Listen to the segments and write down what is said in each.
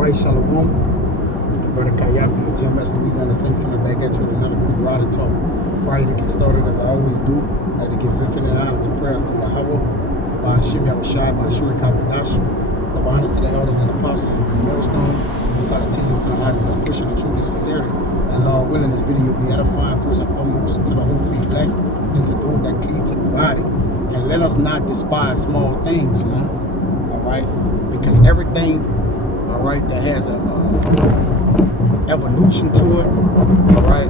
Right, Shalom. It's the brother Kayat from the GMS Louisiana Saints coming back at you with another quick rod and talk. Prior to get started, as I always do, I'd like to give infinite honors and prayers to Yahweh, by Hashem Yahushai, by Hashem Kabadash, the honors to the elders and apostles of Great Millstone, and salutations to the items that pushing the truth and sincerity. And Lord willing, this video will be edifying first and foremost to the whole free elect and to those that cleave to the body. And let us not despise small things, man. All right? Because everything, all right, that has a evolution to it, all right,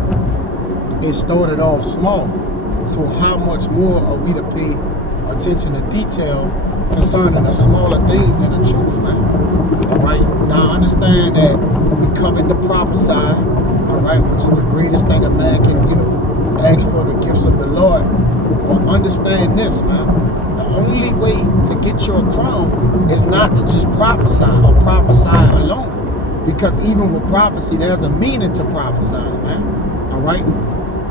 it started off small. So how much more are we to pay attention to detail concerning the smaller things in the truth, man? All right, now understand that we covered the prophesy, all right, which is the greatest thing a man can, ask for, the gifts of the Lord. But understand this, man. The only way to get your crown is not to just prophesy or prophesy alone. Because even with prophecy, there's a meaning to prophesying, man. All right?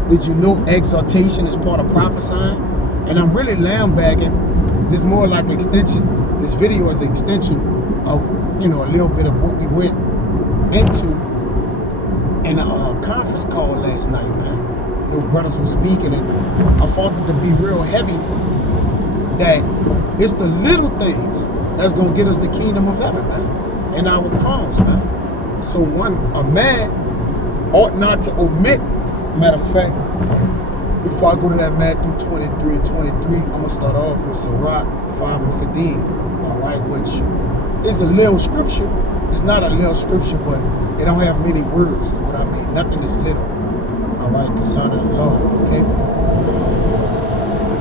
Did you know exhortation is part of prophesying? And I'm really lambbagging. This is more like an extension. This video is an extension of, a little bit of what we went into in a conference call last night, man. Brothers were speaking, and I found it to be real heavy that it's the little things that's going to get us the kingdom of heaven, man, and our crowns, man. So a man ought not to omit. Matter of fact, before I go to that Matthew 23 and 23, I'm going to start off with Sirach 5 and 15, all right, which is a little scripture. It's not a little scripture, but it don't have many words, is what I mean. Nothing is little. All right, concerning the law, okay?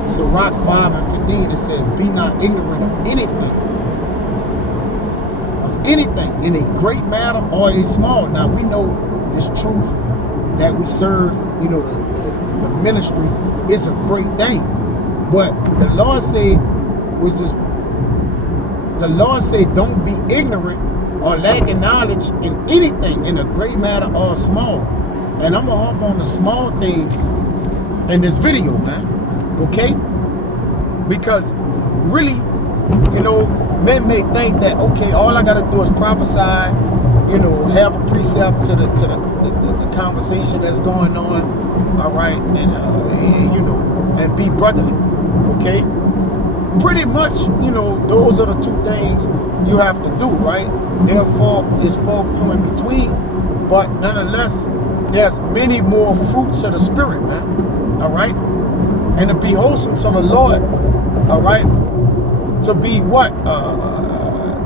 So Sirach 5 and 15, it says, be not ignorant of anything in a great matter or a small. Now, we know this truth that we serve, the ministry is a great thing. But the Lord said, don't be ignorant or lacking knowledge in anything in a great matter or small. And I'm going to hop on the small things in this video, man, okay? Because really, men may think that, okay, all I got to do is prophesy, have a precept to the conversation that's going on, all right, and and be brotherly, okay? Pretty much, those are the two things you have to do, right? Therefore, it's far few in between, but nonetheless, there's many more fruits of the Spirit, man, all right? And to be wholesome to the Lord, all right? To be what?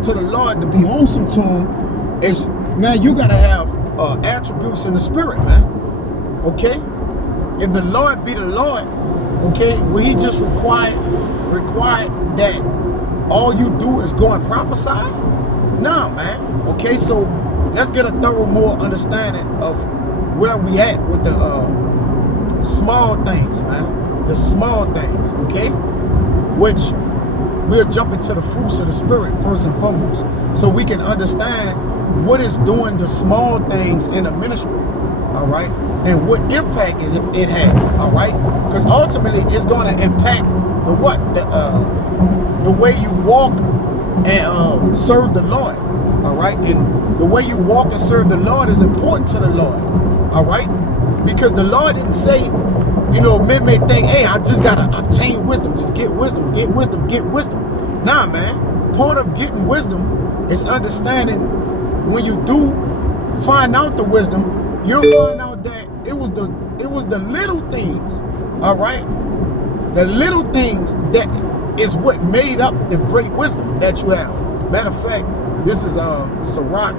To the Lord, to be wholesome to Him is, man, you got to have attributes in the Spirit, man, okay? If the Lord be the Lord, okay, will He just require that all you do is go and prophesy? Nah, man, okay? So let's get a thorough more understanding of where we at with the small things, man. The small things, okay? Which we're jumping to the fruits of the Spirit first and foremost, so we can understand what is doing the small things in the ministry, all right? And what impact it has, all right? Because ultimately it's going to impact the what? The way you walk and serve the Lord, all right? And the way you walk and serve the Lord is important to the Lord. All right? Because the Lord didn't say, men may think, hey, I just got to obtain wisdom. Just get wisdom, get wisdom, get wisdom. Nah, man. Part of getting wisdom is understanding when you do find out the wisdom, you'll find out that it was the little things, all right? The little things that is what made up the great wisdom that you have. Matter of fact, this is Sirach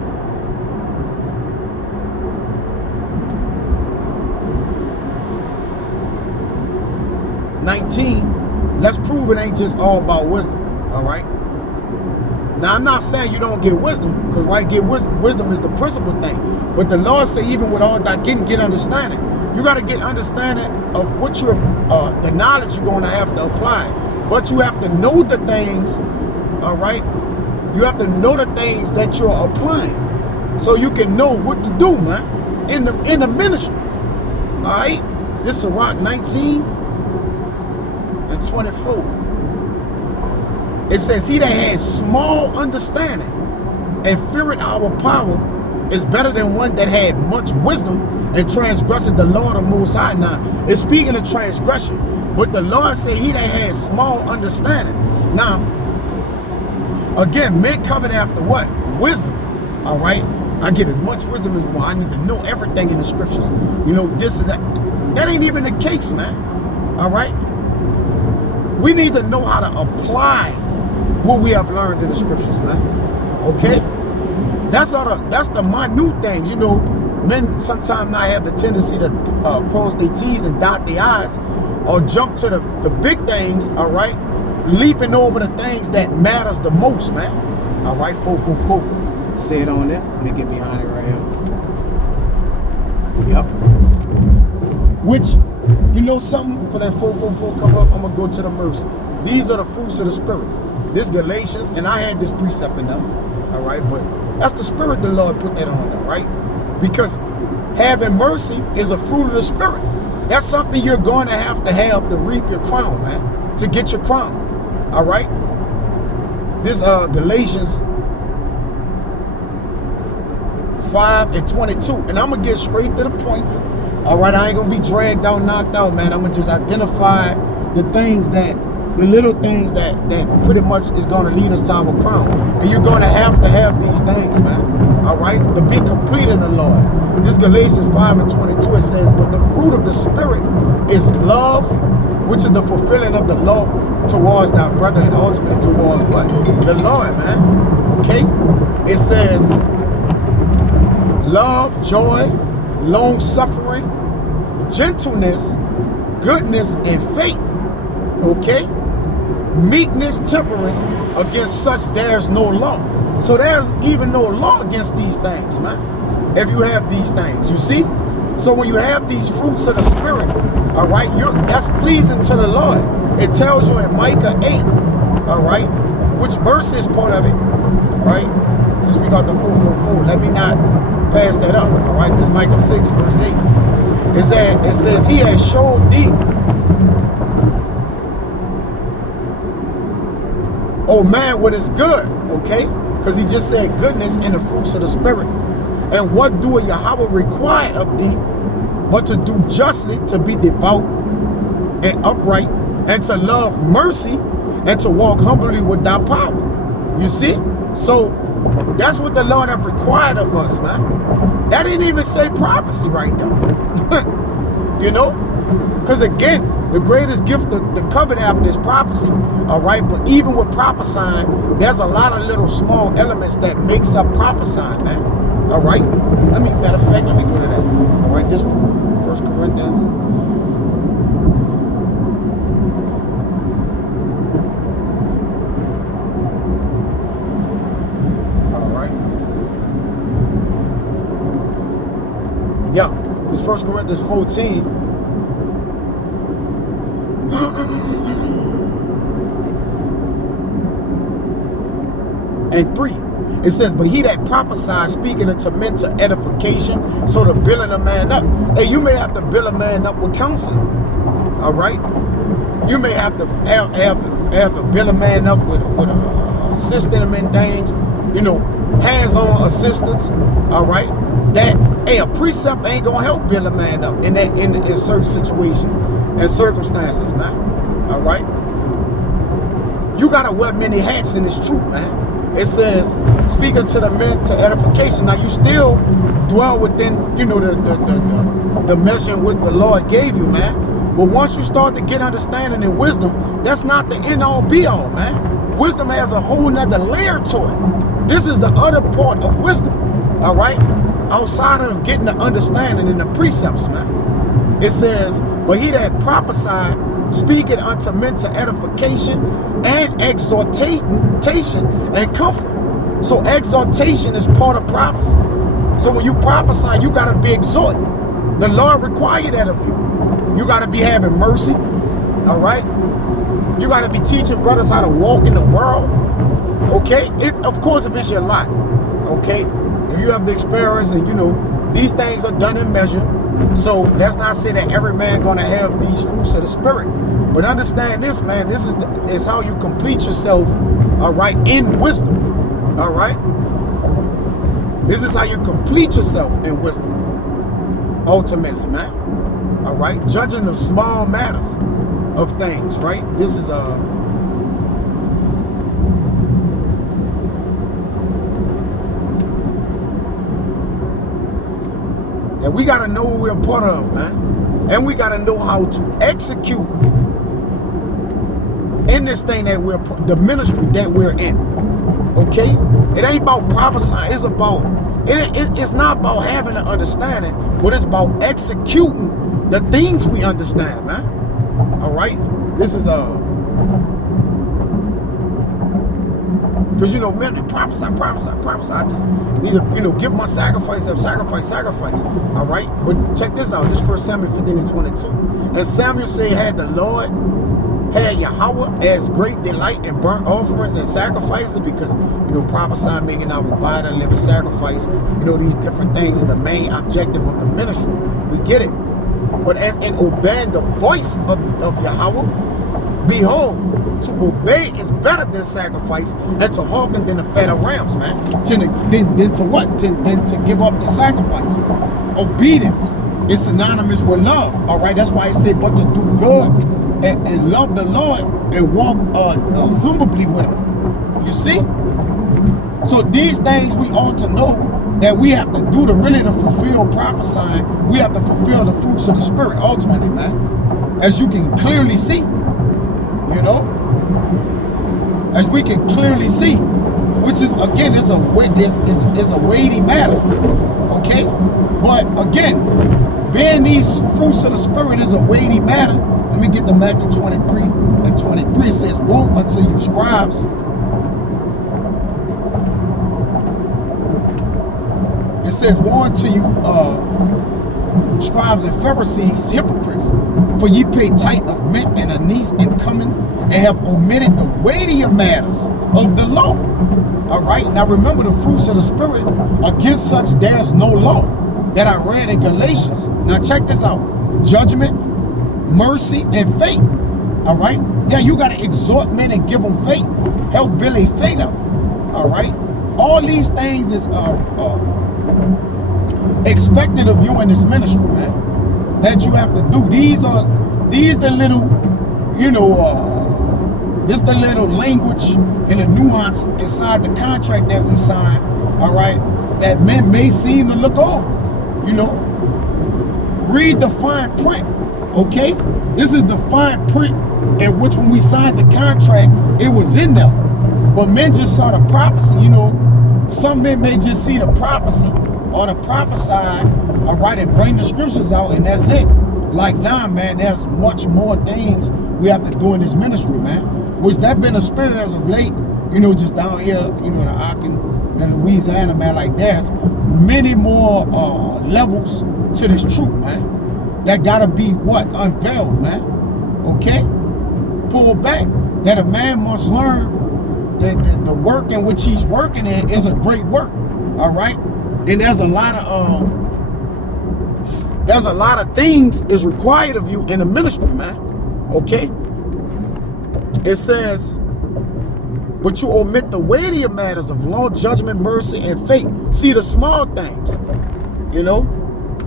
19, let's prove it ain't just all about wisdom, all right? Now, I'm not saying you don't get wisdom, because wisdom is the principal thing. But the Lord say, even with all that get understanding. You got to get understanding of what the knowledge you're going to have to apply. But you have to know the things, all right? You have to know the things that you're applying, so you can know what to do, man, in the ministry, all right? This is Sirach 19 and 24. It says, he that has small understanding and feareth our power is better than one that had much wisdom and transgressed the law of the Most High. Now, it's speaking of transgression, but the Lord said he that had small understanding. Now, again, men covet after what? Wisdom, all right? I get as much wisdom as well. I need to know everything in the scriptures. You know, this and that. That ain't even the case, man, all right? We need to know how to apply what we have learned in the scriptures, man, okay? That's the minute things, you know. Men sometimes not have the tendency to cross their T's and dot their I's, or jump to the big things, all right? Leaping over the things that matters the most, man. All right, 444. Say it on there. Let me get behind it right here. Yep. Which, you know something, for that 444 come up, I'm going to go to the mercy. These are the fruits of the Spirit. This Galatians, and I had this precept in there, all right? But that's the Spirit the Lord put that on there, right? Because having mercy is a fruit of the Spirit. That's something you're going to have to reap your crown, man, to get your crown, all right? This Galatians 5:22, and I'm going to get straight to the points. All right, I ain't gonna be dragged out, knocked out, man. I'm gonna just identify the things the little things that pretty much is gonna lead us to our crown. And you're gonna have to have these things, man. All right, to be complete in the Lord. This Galatians 5:22, it says, but the fruit of the Spirit is love, which is the fulfilling of the law towards thy brother, and ultimately towards what? The Lord, man. Okay? It says love, joy, long-suffering, gentleness, goodness, and faith, okay? Meekness, temperance, against such there's no law. So there's even no law against these things, man, if you have these things, you see? So when you have these fruits of the Spirit, all right, that's pleasing to the Lord. It tells you in Micah 8, all right, which verse is part of it, right? Since we got the 444, let me not pass that up, all right? This Micah 6, verse 8. It says, he has showed thee, oh man, what is good, okay? Because he just said goodness and the fruits of the Spirit. And what doeth Yahweh require of thee, but to do justly, to be devout and upright, and to love mercy, and to walk humbly with thy power. You see? So that's what the Lord have required of us, man. That didn't even say prophecy right now. You know? Because again, the greatest gift the covet after is prophecy. All right, but even with prophesying, there's a lot of little small elements that makes up prophesying, man. All right? Matter of fact, let me go to that. All right, this 1 Corinthians. Yeah, it's 1 Corinthians 14. and 3. It says, but he that prophesies speaking unto men to edification, so to building a man up. Hey, you may have to build a man up with counseling. All right? You may have to have to build a man up with assisting him in things, you know, hands-on assistance. All right? That, hey, a precept ain't gonna help build a man up in certain situations and circumstances, man. All right? You gotta wear many hats in this truth, man. It says, speaking to the men to edification. Now you still dwell within, you know, the measure what the Lord gave you, man. But once you start to get understanding and wisdom, that's not the end all be all, man. Wisdom has a whole nother layer to it. This is the other part of wisdom, all right? Outside of getting the understanding in the precepts, man. It says, but he that prophesied, speaking unto men to edification and exhortation and comfort. So exhortation is part of prophecy. So when you prophesy, you got to be exhorting. The Lord requires that of you. You got to be having mercy, all right? You got to be teaching brothers how to walk in the world, okay? Of course, if it's your lot, okay? If you have the experience and, you know, these things are done in measure. So let's not say that every man going to have these fruits of the Spirit. But understand this, man. This is how you complete yourself, all right, in wisdom, all right? This is how you complete yourself in wisdom, ultimately, man. All right, judging the small matters of things, right? This is and we got to know what we're a part of, man. And we got to know how to execute in this thing that we're, the ministry that we're in. Okay? It ain't about prophesying. It's about, it's not about having an understanding, but it's about executing the things we understand, man. All right? This is because, you know, men prophesy. I just need to, you know, give my sacrifice up, sacrifice. All right? But check this out. This 1 Samuel 15:22. And Samuel said, had Yahweh as great delight in burnt offerings and sacrifices, because, you know, prophesying, making our body a living sacrifice, you know, these different things is the main objective of the ministry. We get it. But as in obeying the voice of Yahweh, behold, to obey is better than sacrifice, and to hearken than the fat of rams, man. Then to what? Then to give up the sacrifice. Obedience is synonymous with love. All right, that's why I say, but to do good and love the Lord and walk humbly with Him. You see? So these things we ought to know that we have to do to really to fulfill prophesying. We have to fulfill the fruits of the Spirit ultimately, man. As you can clearly see, you know, as we can clearly see, which is again is a weighty matter, okay? But again, being these fruits of the Spirit is a weighty matter. Let me get to Matthew 23:23. It says, "Woe unto you, scribes." It says, "Woe unto you, scribes and Pharisees, hypocrites, for ye pay tithe of mint and anise and cumin, and have omitted the weightier matters of the law." All right, now remember the fruits of the Spirit. Against such there's no law, that I read in Galatians. Now check this out: judgment, mercy, and faith. All right, yeah, you got to exhort men and give them faith. Help build a faith up. All right, all these things is expected of you in this ministry, man, that you have to do. These the little, you know, this the little language and the nuance inside the contract that we sign, all right, that men may seem to look over. You know, read the fine print, okay? This is the fine print in which when we signed the contract, it was in there. But men just saw the prophecy, you know. Some men may just see the prophecy or the prophesied, all right, and bring the scriptures out, and that's it. Like, nah, man, there's much more things we have to do in this ministry, man. Which that been a spirit as of late, you know, just down here, you know, the Aachen and Louisiana, man, like there's many more levels to this truth, man. That gotta be what? Unveiled, man. Okay? Pull back. That a man must learn that the work in which he's working in is a great work. All right? And there's a lot of things is required of you in the ministry, man. Okay? It says, but you omit the weightier matters of law, judgment, mercy, and faith. See the small things, you know?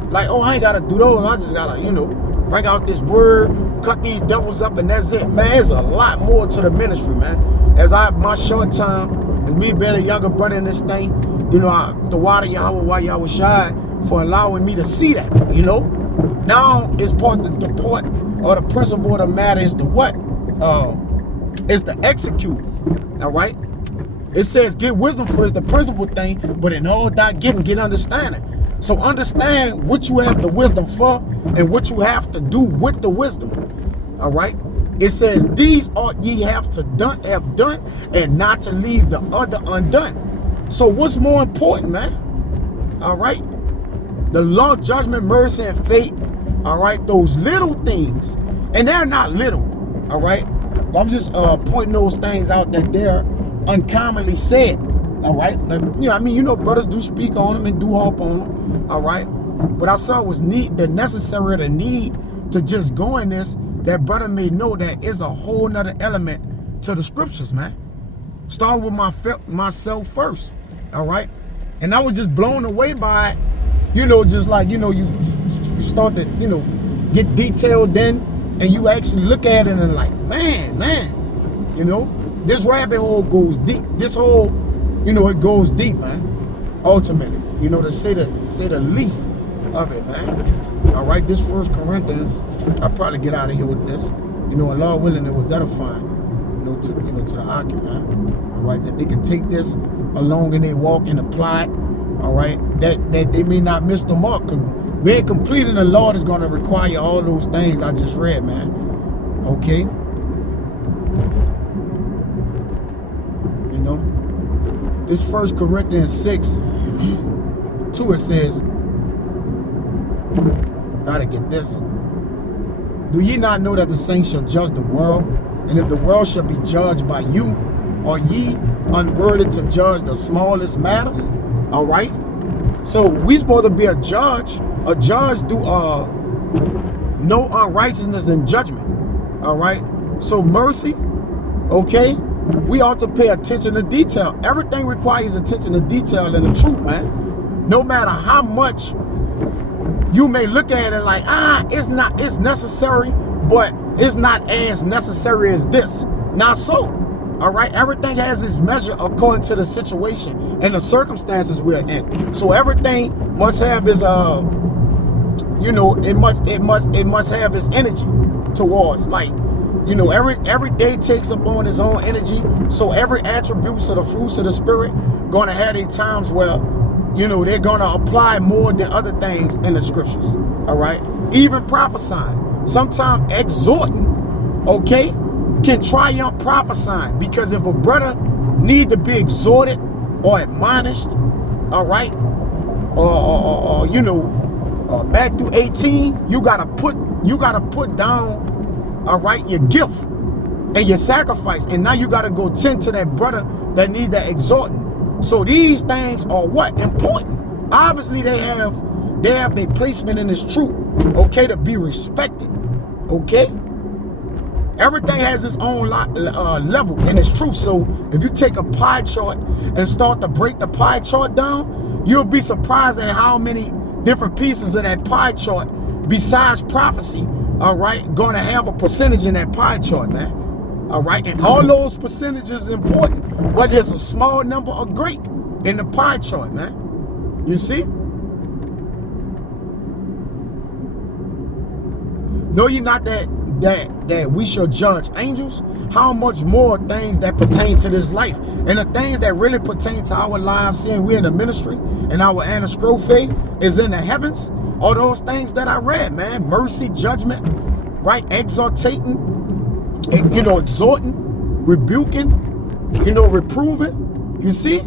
Like, oh, I ain't got to do those. I just got to, you know, bring out this word, cut these devils up, and that's it. Man, there's a lot more to the ministry, man. As I have my short time, as me being a younger brother in this thing, you know, the water Yahweh, why Yahweh Shai, for allowing me to see that, you know? Now, it's part of the point, or the principle of the matter is the what? Is to execute, all right? It says, get wisdom for it's the principal thing, but in all that getting, get understanding. So understand what you have the wisdom for and what you have to do with the wisdom, all right? It says, these ought ye have done, and not to leave the other undone. So what's more important, man? All right? The law, judgment, mercy, and faith, all right? Those little things, and they're not little, all right? I'm just pointing those things out that they're uncommonly said, all right? Like, you know, I mean, you know, brothers do speak on them and do harp on them, all right? But I saw it was the need to just go in this, that brother may know that is a whole nother element to the scriptures, man. Start with myself first, all right? And I was just blown away by it. You know, just like, you know, you start to, you know, get detailed then, and you actually look at it and like, man, you know, this rabbit hole goes deep. This hole, you know, it goes deep, man. Ultimately, you know, to say the least of it, man. All right, this 1 Corinthians, I'll probably get out of here with this. You know, and Lord willing, it was edifying, you know, to the argument, man. All right, that they can take this along and they walk and apply it. All right, that they may not miss the mark, because being completing the Lord is going to require all those things I just read, man. Okay, you know, this 1 Corinthians 6:2, it says, gotta get this. Do ye not know that the saints shall judge the world? And if the world shall be judged by you, are ye unworthy to judge the smallest matters? All right. So we supposed to be a judge. A judge do no unrighteousness in judgment. All right. So mercy. Okay. We ought to pay attention to detail. Everything requires attention to detail in the truth, man. No matter how much you may look at it like, it's necessary, but it's not as necessary as this. Not so. All right, everything has its measure according to the situation and the circumstances we're in. So everything must have its you know, it must have its energy towards, like, you know, every day takes upon its own energy. So every attributes of the fruits of the spirit gonna have their times where, you know, they're gonna apply more than other things in the scriptures. All right, even prophesying, sometimes exhorting, okay, can triumph prophesying, because if a brother need to be exhorted or admonished, all right, or you know, Matthew 18, you gotta put down, all right, your gift and your sacrifice, and now you gotta go tend to that brother that needs that exhorting. So these things are what? Important. Obviously they have their placement in this truth, okay, to be respected, okay. Everything has its own level and it's true. So if you take a pie chart and start to break the pie chart down, you'll be surprised at how many different pieces of that pie chart, besides prophecy, all right, going to have a percentage in that pie chart, man. All right, and all those percentages is important, whether there's a small number or great in the pie chart, man. You see? Know ye not that we shall judge angels? How much more things that pertain to this life, and the things that really pertain to our lives, seeing we're in the ministry and our anastrophe is in the heavens. All those things that I read, man. Mercy, judgment, right? Exhortating, you know, exhorting, rebuking, you know, reproving. You see?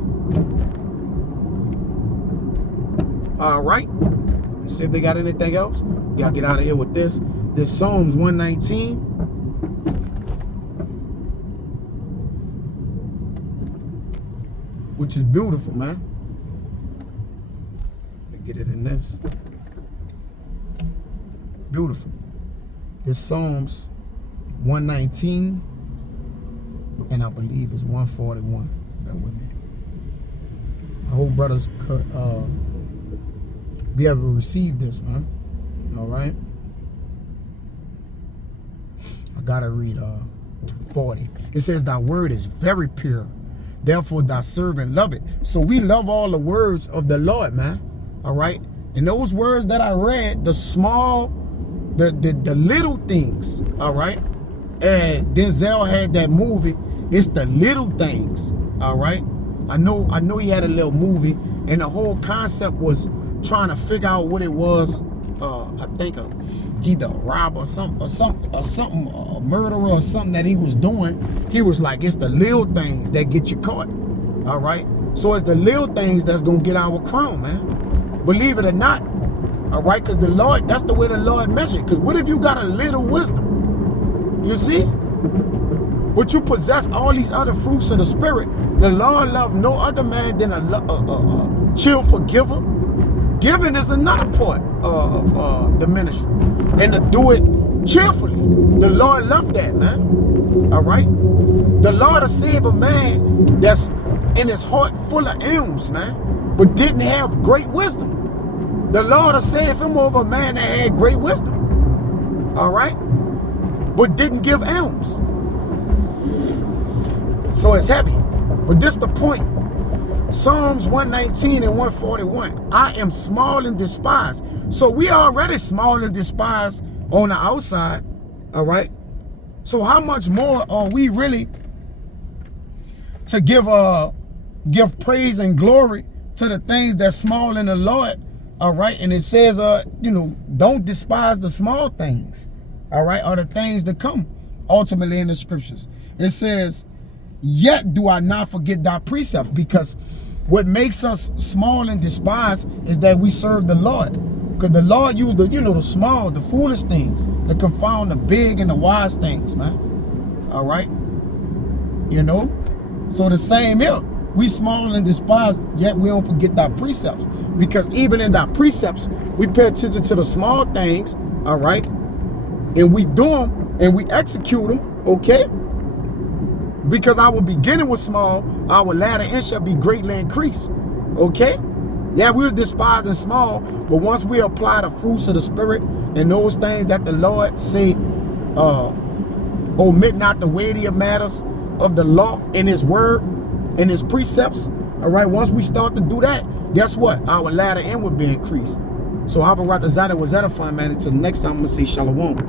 All right. Let's see if they got anything else. Y'all get out of here with this. This Psalms 119. Which is beautiful, man. Let me get it in this. Beautiful. This Psalms 119. And I believe it's 141. Bear with me. I hope brothers could be able to receive this, man. All right. I gotta read 40. It says, thy word is very pure, therefore thy servant love it. So we love all the words of the Lord, man. All right. And those words that I read, the small, the little things, all right. And Denzel had that movie, it's the little things, all right. I know he had a little movie, and the whole concept was trying to figure out what it was. I think either a robber or something, a murderer or something that he was doing. He was like, it's the little things that get you caught. All right. So it's the little things that's gonna get our crown, man. Believe it or not. All right, because the Lord, that's the way the Lord measured. Because what if you got a little wisdom? You see? But you possess all these other fruits of the Spirit. The Lord loved no other man than a cheerful giver. Giving is another part of the ministry, and to do it cheerfully. The Lord loved that, man. All right. The Lord will save a man that's in his heart full of alms, man. but didn't have great wisdom. The Lord will save him over a man that had great wisdom. All right? But didn't give alms. So it's heavy. But this the point. Psalms 119 and 141. I am small and despised. So we already small and despised on the outside. All right? So how much more are we really to give praise and glory to the things that's small in the Lord? All right? And it says, don't despise the small things. All right? Or the things that come ultimately in the scriptures. It says, yet do I not forget thy precepts, because what makes us small and despised is that we serve the Lord. Because the Lord used the small, the foolish things that confound the big and the wise things, man. All right? So the same here. We small and despised, yet we don't forget thy precepts. Because even in thy precepts, we pay attention to the small things, all right? And we do them and we execute them, okay? Because our beginning was small, our latter end shall be greatly increased. Okay? Yeah, we were despised and small, but once we apply the fruits of the Spirit and those things that the Lord say, omit not the weightier matters of the law in his word and his precepts. All right, once we start to do that, guess what? Our latter end will be increased. So Abba Ratazada was edifying, man. Until next time, I'm going to say shalom.